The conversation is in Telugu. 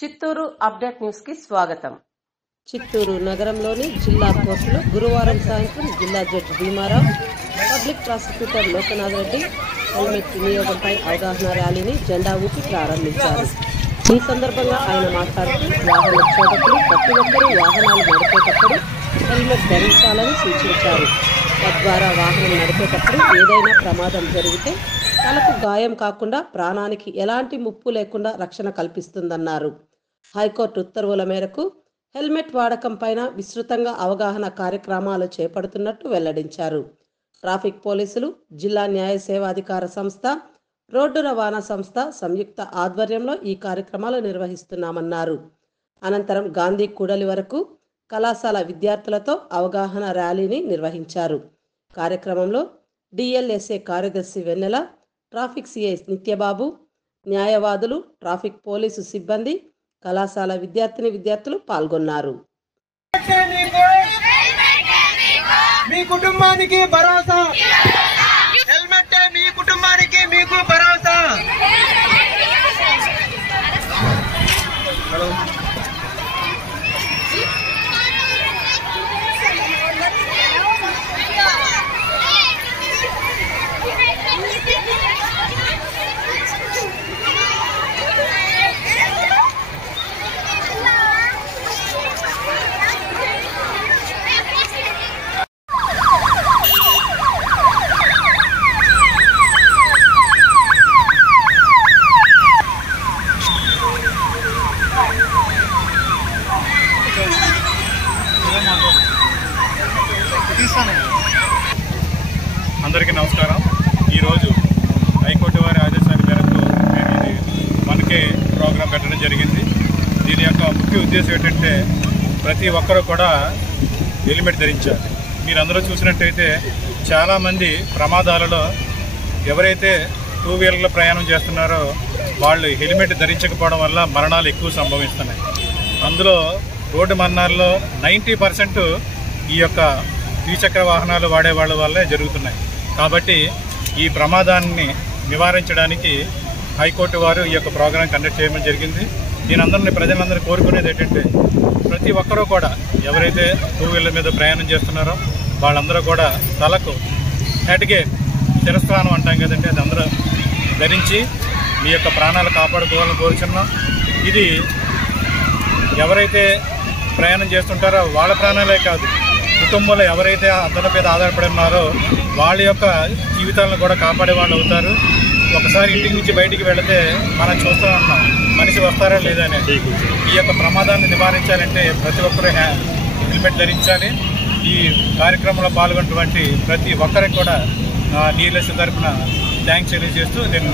చిత్తూరు అప్డేట్ న్యూస్ కి స్వాగతం. చిత్తూరు నగరంలోని జిల్లా కోర్టులో గురువారం సాయంత్రం జిల్లా judge Bhimarao, public prosecutor Lokanath Reddy helmet వినియోగంపై అవగాహన ర్యాలీని జెండా ఊపి ప్రారంభించారు. ఈ సందర్భంగా ఆయన మాట్లాడుతూ వాహన చోదకులు ప్రతి ఒక్కరూ వాహనాలు నడిపేటప్పుడు హెల్మెట్ ధరించాలని సూచించారు. తద్వారా వాహనం నడిపేటప్పుడు ఏదైనా ప్రమాదం జరిగితే తలకు గాయం కాకుండా ప్రాణానికి ఎలాంటి ముప్పు లేకుండా రక్షణ కల్పిస్తుందన్నారు. హైకోర్టు ఉత్తర్వుల మేరకు హెల్మెట్ వాడకం పైన విస్తృతంగా అవగాహన కార్యక్రమాలు చేపడుతున్నట్టు వెల్లడించారు. ట్రాఫిక్ పోలీసులు, జిల్లా న్యాయ సేవాధికార సంస్థ, రోడ్డు రవాణా సంస్థ సంయుక్త ఆధ్వర్యంలో ఈ కార్యక్రమాలు నిర్వహిస్తున్నామన్నారు. అనంతరం గాంధీ కూడలి వరకు కళాశాల విద్యార్థులతో అవగాహన ర్యాలీని నిర్వహించారు. కార్యక్రమంలో డిఎల్ఎస్ఏ కార్యదర్శి వెన్నెల, ట్రాఫిక్ సిఐ నిత్యబాబు, న్యాయవాదులు, ట్రాఫిక్ పోలీసు సిబ్బంది, కళాశాల విద్యార్థులు పాల్గొన్నారు. మీ కుటుంబానికి భరోసా, హెల్మెట్ మీ కుటుంబానికి మీకు భరోసా. అందరికీ నమస్కారం. ఈరోజు హైకోర్టు వారి ఆదేశాల మేరకు నేను ఇది మనకే ప్రోగ్రాం పెట్టడం జరిగింది. దీని యొక్క ముఖ్య ఉద్దేశం ఏంటంటే ప్రతి ఒక్కరూ కూడా హెల్మెట్ ధరించాలి. మీరందరూ చూసినట్టయితే చాలామంది ప్రమాదాలలో ఎవరైతే టూ వీలర్లో ప్రయాణం చేస్తున్నారో వాళ్ళు హెల్మెట్ ధరించకపోవడం వల్ల మరణాలు ఎక్కువ సంభవిస్తున్నాయి. అందులో రోడ్డు మరణాల్లో 90% ఈ యొక్క ద్విచక్ర వాహనాలు వాడే వాళ్ళ వల్లే జరుగుతున్నాయి. కాబట్టి ఈ ప్రమాదాన్ని నివారించడానికి హైకోర్టు వారు ఈ యొక్క ప్రోగ్రాం కండక్ట్ చేయడం జరిగింది. దీని ప్రజలందరినీ కోరుకునేది ఏంటంటే ప్రతి ఒక్కరూ కూడా ఎవరైతే టూ వీలర్ మీద ప్రయాణం చేస్తున్నారో వాళ్ళందరూ కూడా తలకు హెడ్ గేర్, శిరస్త్రానం అంటాం కదండి, అది అందరూ ధరించి మీ యొక్క ప్రాణాలు కాపాడుకోవాలని కోరుచున్నాం. ఇది ఎవరైతే ప్రయాణం చేస్తుంటారో వాళ్ళ ప్రాణాలే కాదు, కుటుంబంలో ఎవరైతే అతని మీద ఆధారపడి ఉన్నారో వాళ్ళ యొక్క జీవితాలను కూడా కాపాడే వాళ్ళు అవుతారు. ఒకసారి ఇంటికి నుంచి బయటికి వెళితే మనం చూస్తూ ఉన్నాం మనిషి వస్తారా లేదా అనేది. ఈ యొక్క ప్రమాదాన్ని నివారించాలంటే ప్రతి ఒక్కరూ హెల్మెట్ ధరించాలి. ఈ కార్యక్రమంలో పాల్గొన్నటువంటి ప్రతి ఒక్కరికి కూడా నీలెస్ తరఫున థ్యాంక్స్ తెలియజేస్తూ నేను